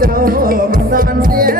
เจ้าสอนเสีย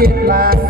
กิดลาง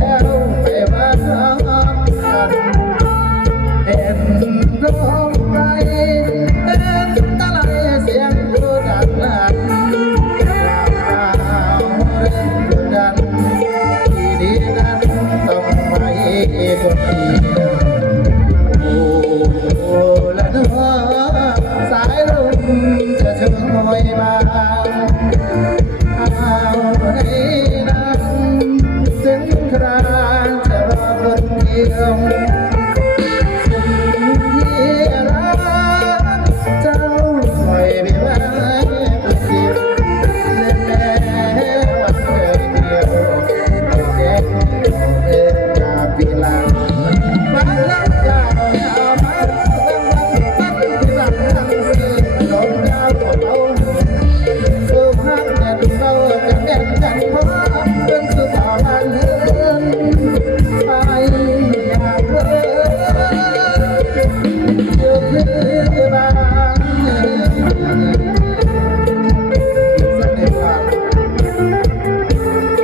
แล้วไม่มาทำกันเอ็มร้องไปเอ็มตะไลเสียงกูดังนั้นว้าวเรื่องกูดังที่นี้นั้นต้องไปกว่านี้โอ้โหละเนาะสายลมจะช่วยมาเอาใน